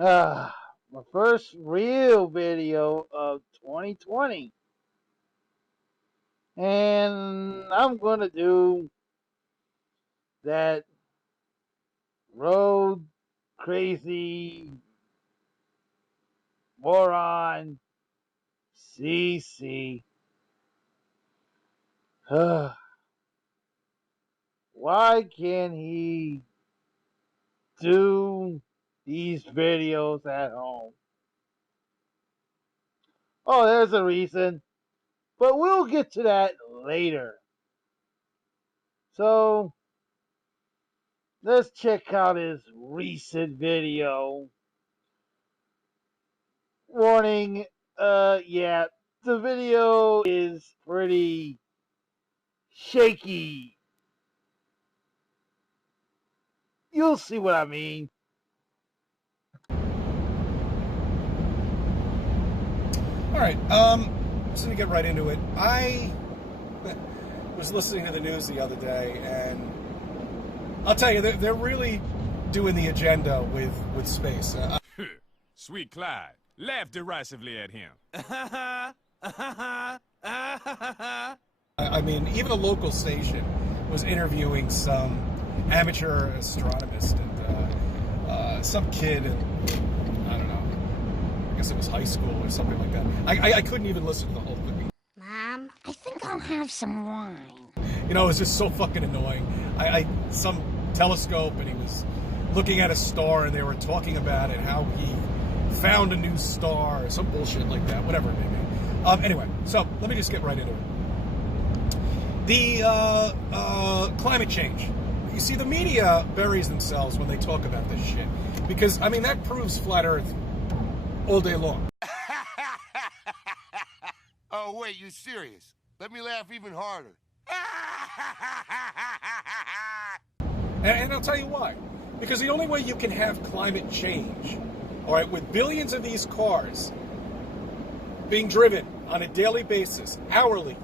My first real video of 2020. And I'm going to do that road crazy moron CC. Why can't he do these videos at home? Oh, there's a reason. But we'll get to that later. So, let's check out his recent video. Warning, yeah, the video is pretty shaky. You'll see what I mean. All right, just to get right into it, I was listening to the news the other day, and I'll tell you, they're really doing the agenda with space. Sweet Clyde, laugh derisively at him. I mean, even a local station was interviewing some amateur astronomist and some kid, I don't know, I guess it was high school or something like that. I couldn't even listen to the whole thing. Mom, I think I'll have some wine. You know, it was just so fucking annoying. Some telescope, and he was looking at a star, and they were talking about it, how he found a new star, or some bullshit like that, whatever it may be. Anyway, so let me just get right into it. The climate change. You see, the media buries themselves when they talk about this shit, because, I mean, that proves flat Earth all day long. Oh, wait, you serious? Let me laugh even harder. And I'll tell you why. Because the only way you can have climate change, all right, with billions of these cars being driven on a daily basis, hourly,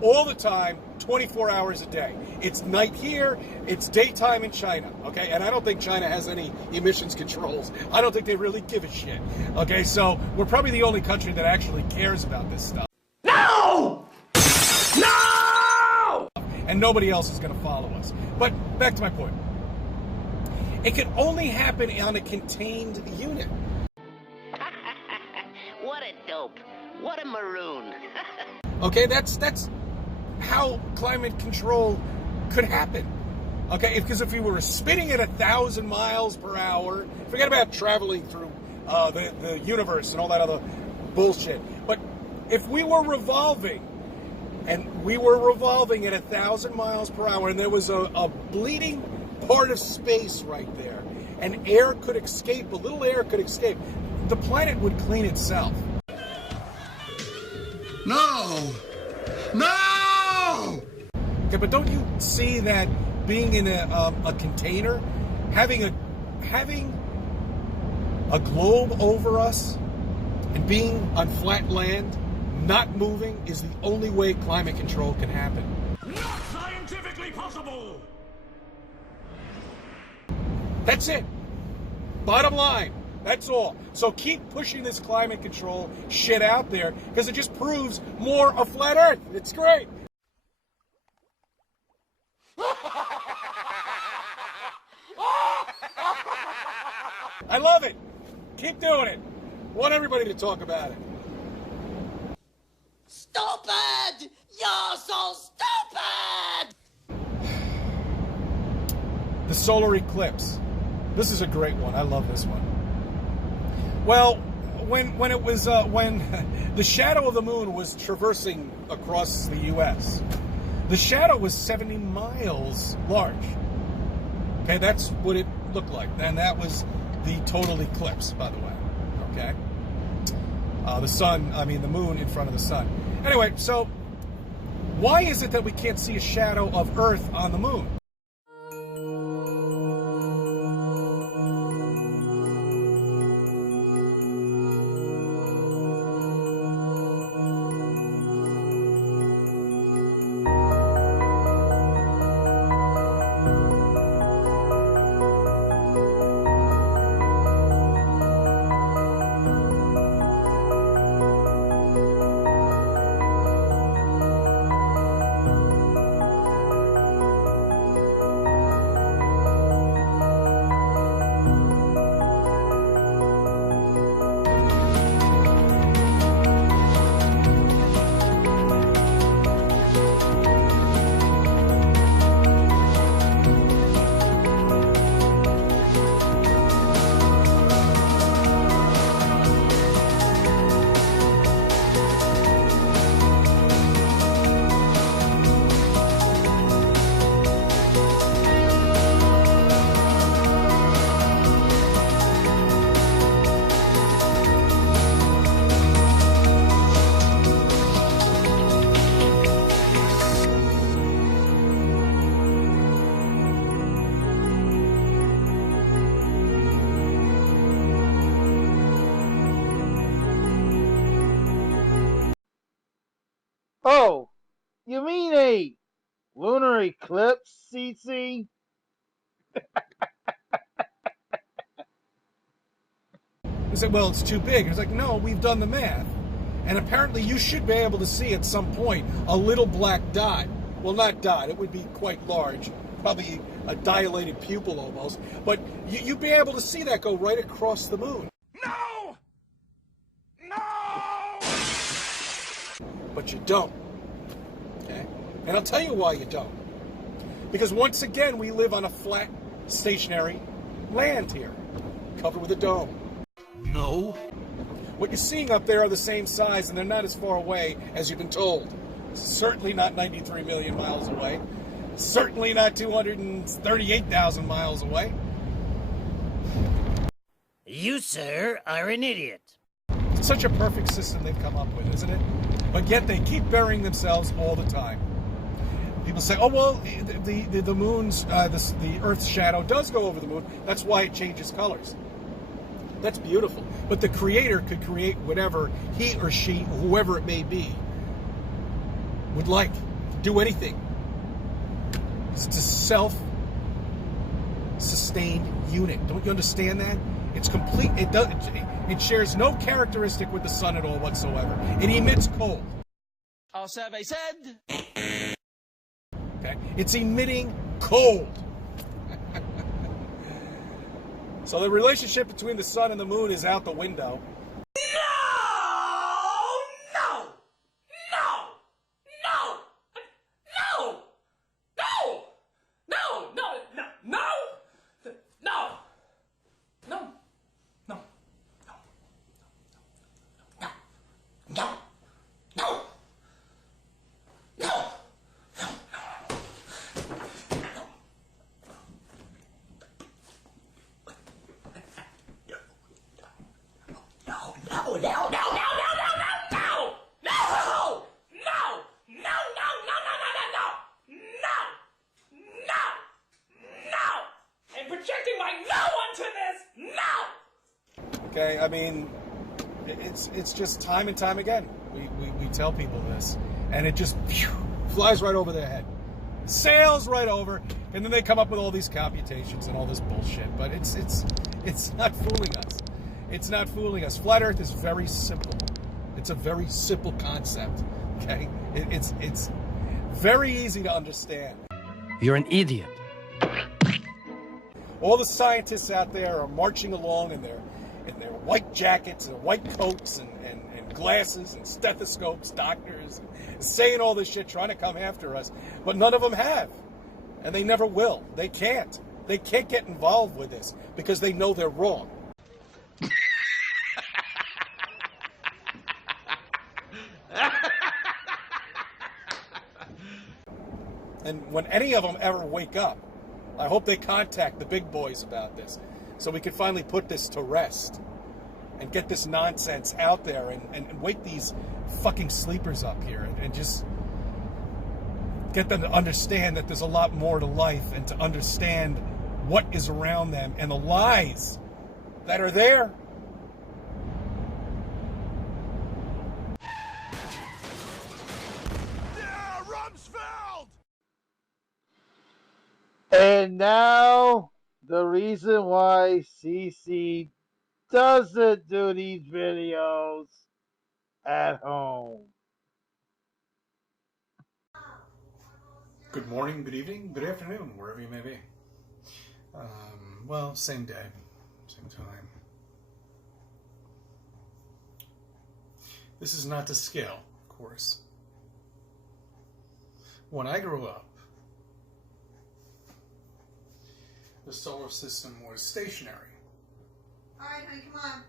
all the time, 24 hours a day. It's night here, it's daytime in China, okay? And I don't think China has any emissions controls. I don't think they really give a shit, okay? So we're probably the only country that actually cares about this stuff. No! No! And nobody else is going to follow us. But back to my point. It can only happen on a contained unit. What a dope. What a maroon. Okay, that's how climate control could happen. Okay, because if we were spinning at 1,000 miles per hour, forget about traveling through the universe and all that other bullshit. But if we were revolving, and we were revolving at 1,000 miles per hour, and there was a bleeding part of space right there, and air could escape, a little air could escape, the planet would clean itself. No! No! Okay, but don't you see that being in a container, having a globe over us, and being on flat land, not moving, is the only way climate control can happen. Not scientifically possible! That's it. Bottom line. That's all. So keep pushing this climate control shit out there, because it just proves more of flat Earth. It's great. I love it. Keep doing it. Want everybody to talk about it. Stupid! You're so stupid! The solar eclipse. This is a great one. I love this one. Well, when it was when the shadow of the moon was traversing across the U.S., the shadow was 70 miles large. Okay, that's what it looked like. And that was the total eclipse, by the way. Okay, the moon in front of the sun. Anyway, so why is it that we can't see a shadow of Earth on the moon? Oh, you mean a lunar eclipse, CC? He said, well, it's too big. He's like, no, we've done the math. And apparently you should be able to see at some point a little black dot. Well, not dot. It would be quite large. Probably a dilated pupil almost. But you'd be able to see that go right across the moon. No! No! But you don't. Okay? And I'll tell you why you don't. Because once again, we live on a flat, stationary land here, covered with a dome. No. What you're seeing up there are the same size, and they're not as far away as you've been told. Certainly not 93 million miles away. Certainly not 238,000 miles away. You, sir, are an idiot. It's such a perfect system they've come up with, isn't it? But yet they keep burying themselves all the time. People say, oh, well, the moon's, the Earth's shadow does go over the moon. That's why it changes colors. That's beautiful. But the creator could create whatever he or she, whoever it may be, would like. Do anything. It's a self-sustained unit. Don't you understand that? It's complete. It shares no characteristic with the sun at all whatsoever. It emits cold. Our survey said... Okay? It's emitting cold. So the relationship between the sun and the moon is out the window. Okay, I mean, it's just time and time again. We tell people this, and it just flies right over their head, sails right over, and then they come up with all these computations and all this bullshit. But it's not fooling us. It's not fooling us. Flat Earth is very simple. It's a very simple concept. Okay, it's very easy to understand. You're an idiot. All the scientists out there are marching along in their white jackets and white coats and glasses and stethoscopes, doctors, saying all this shit, trying to come after us. But none of them have. And they never will. They can't. They can't get involved with this because they know they're wrong. And when any of them ever wake up, I hope they contact the big boys about this so we can finally put this to rest and get this nonsense out there and wake these fucking sleepers up here and just get them to understand that there's a lot more to life and to understand what is around them and the lies that are there. Yeah, Rumsfeld! And now, the reason why CC doesn't do these videos at home. Good morning, good evening, good afternoon, wherever you may be. Well, same day, same time. This is not to scale, of course. When I grew up, the solar system was stationary. All right, honey, come on.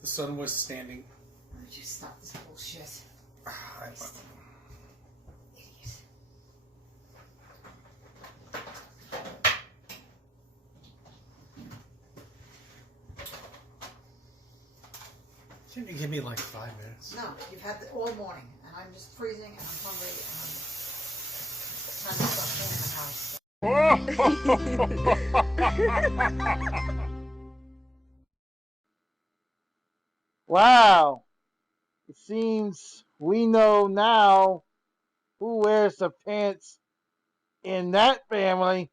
The sun was standing. Why don't you stop this bullshit? Idiot. Can you give me like 5 minutes? No, you've had it all morning, and I'm just freezing, and I'm hungry, and it's time to start cleaning the house. Wow. It seems we know now who wears the pants in that family.